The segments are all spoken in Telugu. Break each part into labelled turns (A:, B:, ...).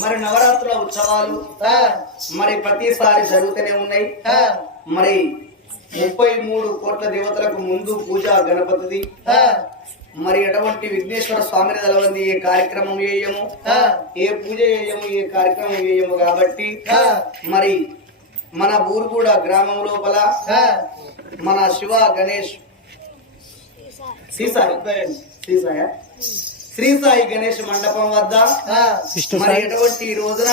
A: మరి నవరాత్రుల ఉత్సవాలు మరి ప్రతిసారి జరుగుతూనే ఉన్నాయి. మరి ముప్పై మూడు కోట్ల దేవతలకు ముందు పూజ గణపతిది. మరి ఎటువంటి విఘ్నేశ్వర స్వామిని తెలవంది ఏ కార్యక్రమం చేయము. ఏ పూజ చేయము ఏ కార్యక్రమం చేయము కాబట్టి. మరి మన ఊరు కూడా గ్రామం లోపల మన శివ గణేష్ శ్రీసాయి శ్రీసాయ శ్రీసాయి గణేష్ మండపం వద్ద మరి ఎటువంటి ఈ రోజున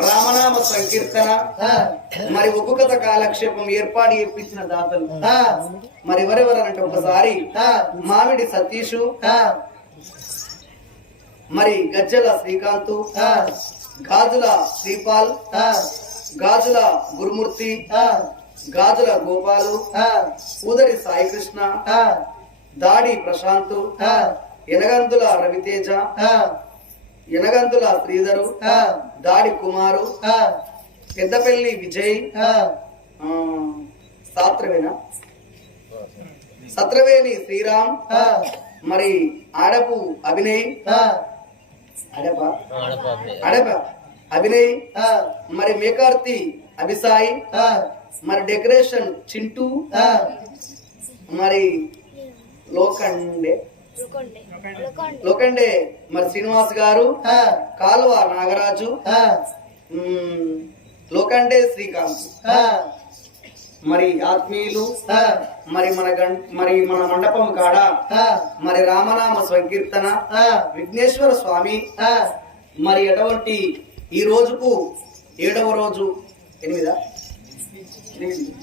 A: రామనామ సంకీర్తన మరి ఒక్కొక్క కాలక్షేపం ఏర్పాటు చేయించిన దాతలు. మరి ఎవరెవరంటే ఒకసారి మామిడి సతీషు మరి గజ్జల శ్రీకాంత్ గాజుల శ్రీపాల్ గాజుల గురుమూర్తి గాజుల గోపాలు ఊదరి సాయికృష్ణ దాడి ప్రశాంత్
B: ఆ,
A: ఎనగందుల రవితేజ
B: ఆ,
A: ఎనగందుల శ్రీధరు
B: ఆ,
A: దాడి కుమారు
B: ఆ,
A: పెద్దపల్లి విజయ్
B: ఆ,
A: ఆ, సాత్రవేణ. సత్రవేణి శ్రీరామ్
B: ఆ,
A: మరి ఆడపు అభినయ్
B: ఆ,
A: అడప అడప అభినయ్
B: ఆ,
A: మరి మేకార్తి అభిసాయి
B: ఆ,
A: మరి డెకరేషన్ చింటూ
B: ఆ,
A: మరి లోకండే. లోకండే. మరి శ్రీనివాస్ గారు
B: ఆ,
A: కాలువ నాగరాజు లోకండే శ్రీకాంత్.
B: ఆ,
A: మరి ఆత్మీయులు
B: ఆ,
A: మరి మన గం మరి మన మండపం కాడ
B: ఆ,
A: మరి రామనామ సంకీర్తన
B: ఆ,
A: విఘ్నేశ్వర స్వామి
B: ఆ,
A: మరి ఎటువంటి ఈ రోజుకు ఏడవ రోజు ఎనిమిదా?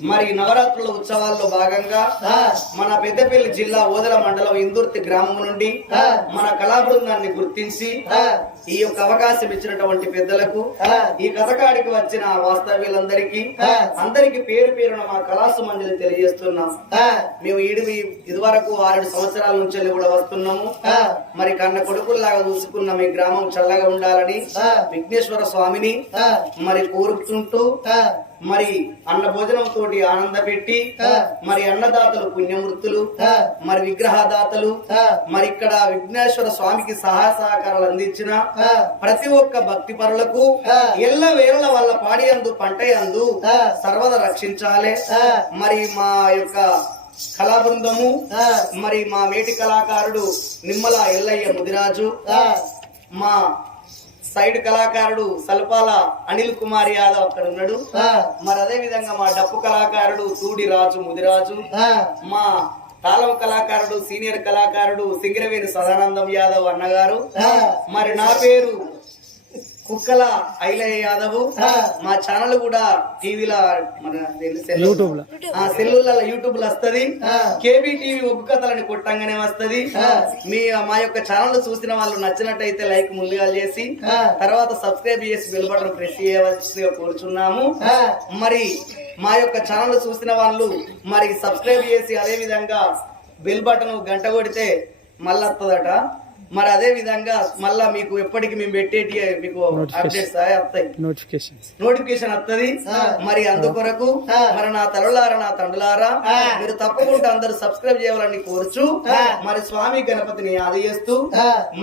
A: మరి నవరాత్రుల ఉత్సవాల్లో భాగంగా
B: ఆ,
A: మన పెద్దపల్లి జిల్లా ఓదల మండలం ఇందుర్తి గ్రామం నుండి
B: ఆ.
A: మన కళా బృందాన్ని గుర్తించి
B: ఆ,
A: ఈ యొక్క అవకాశం ఇచ్చినటువంటి పెద్దలకు
B: ఆ.
A: ఈ కథకాడికి వచ్చిన వాస్తవ్యులందరికీ. అందరికి పేరు పేరున మా కళాసు మంజలి తెలియజేస్తున్నాం
B: ఆ,
A: మేము ఈడు ఇదివరకు ఆరేడు సంవత్సరాల నుంచి కూడా వస్తున్నాము
B: ఆ,
A: మరి కన్న కొడుకుల్లాగా చూసుకున్న మీ గ్రామం చల్లగా ఉండాలని
B: ఆ.
A: విఘ్నేశ్వర స్వామిని
B: ఆ,
A: మరి కోరుకుంటూ
B: ఆ,
A: మరి అన్న భోజనం తోటి ఆనంద పెట్టి. మరి అన్నదాతలు పుణ్యమూర్తులు. మరి విగ్రహదాతలు. మరి ఇక్కడ విఘ్నేశ్వర స్వామికి సహాయ సహకారాలు అందించిన. ప్రతి ఒక్క భక్తి పరులకు. ఎల్ల వేళ వాళ్ళ పాడి అందు పంట అందు
B: ఆ.
A: సర్వద రక్షించాలి. మరి మా యొక్క కళా బృందము. మరి మా మేటి కళాకారుడు నిమ్మల ఎల్లయ్య ముదిరాజు మా సైడ్ కళాకారుడు సల్పాల అనిల్ కుమార్ యాదవ్ అక్కడ ఉన్నాడు. మరి అదే విధంగా మా డప్పు కళాకారుడు తూడి రాజు ముదిరాజు. మా తాళం కళాకారుడు సీనియర్ కళాకారుడు సింగరవేణి సదానందం యాదవ్ అన్నగారు. మరి నా పేరు కుక్కల ఐలయ్య యాదవ్. మా ఛానల్ కూడా టీవీలో మన యూట్యూబ్ సెల్లుల యూట్యూబ్లో వస్తది. కేబీ టీవీ ఒగ్గు కథలని కొట్టంగానే వస్తది. మీ మా యొక్క ఛానల్ చూసిన వాళ్ళు నచ్చినట్టయితే లైక్ ముందుగా చేసి. తర్వాత సబ్స్క్రైబ్ చేసి బెల్ బటన్ ప్రెస్ చేయవలసిగా కోరుచున్నాము. మరి మా యొక్క ఛానల్ చూసిన వాళ్ళు మరి సబ్స్క్రైబ్ చేసి అదే విధంగా బెల్ బటన్ గంట కొడితే మళ్ళీ వస్తుందట మరి అదే విధంగా మళ్ళా మీకు ఎప్పటికి మేము పెట్టేటి మీకు అప్డేట్స్ వస్తాయి
C: నోటిఫికేషన్
A: నోటిఫికేషన్ వస్తుంది. మరి అందుకొరకు. మరి నా తల్లులారా నా తండ్రులారా. మీరు తప్పకుండా అందరూ సబ్స్క్రైబ్ చేయాలని కోరుచు. మరి స్వామి గణపతిని యాద చేస్తూ.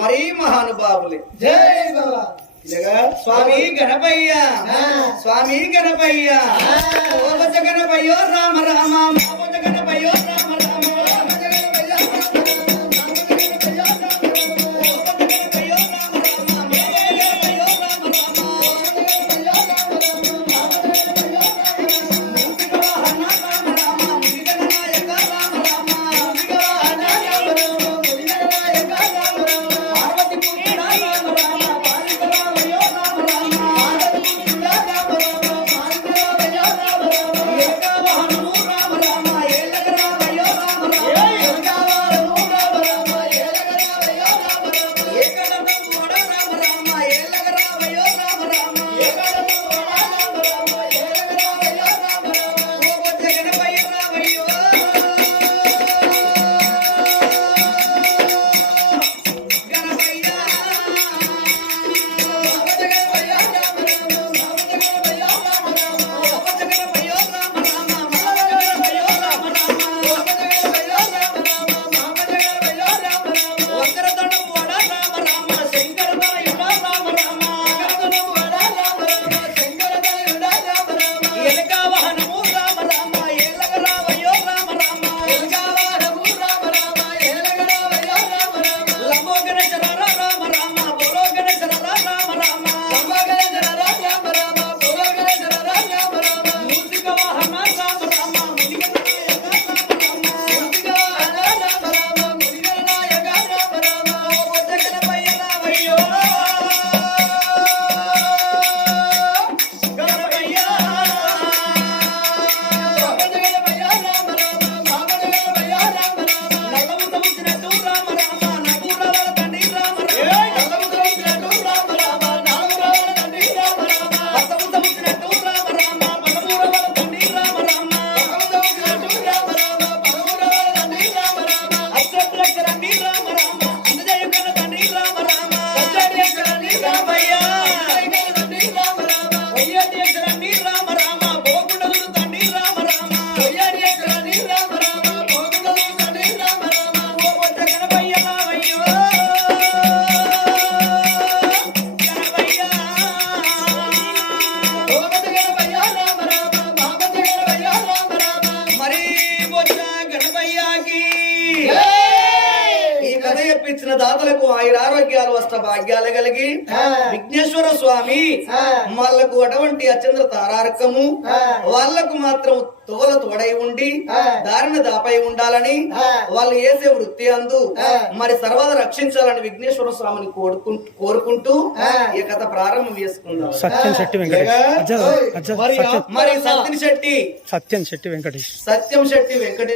A: మరీ మహానుభావులే
B: జై బాబా
A: స్వామి గణపయ్య. స్వామి గణపయ్య గణపయ్యో రామ రామ చెప్పించిన దాతలకు ఆయురారోగ్యాలు వస్త భాగ్యాలు కలిగి విఘ్నేశ్వర స్వామి వాళ్ళకు అటువంటి అచంద్ర తారార్కము వాళ్ళకు మాత్రం తోల తోడై ఉండి దారిన దాపై ఉండాలని వాళ్ళు చేసే వృత్తి అందు మరి సర్వదా రక్షించాలని విఘ్నేశ్వర స్వామిని కోరుకుంటూ కోరుకుంటూ ఈ కథ ప్రారంభం చేసుకుందాం.
B: సత్యం శెట్టి వెంకటేష్.
C: మరి
B: సత్యం.
A: శెట్టి.
B: సత్యం శెట్టి వెంకటేష్.
A: సత్యం శెట్టి వెంకటేశ్వర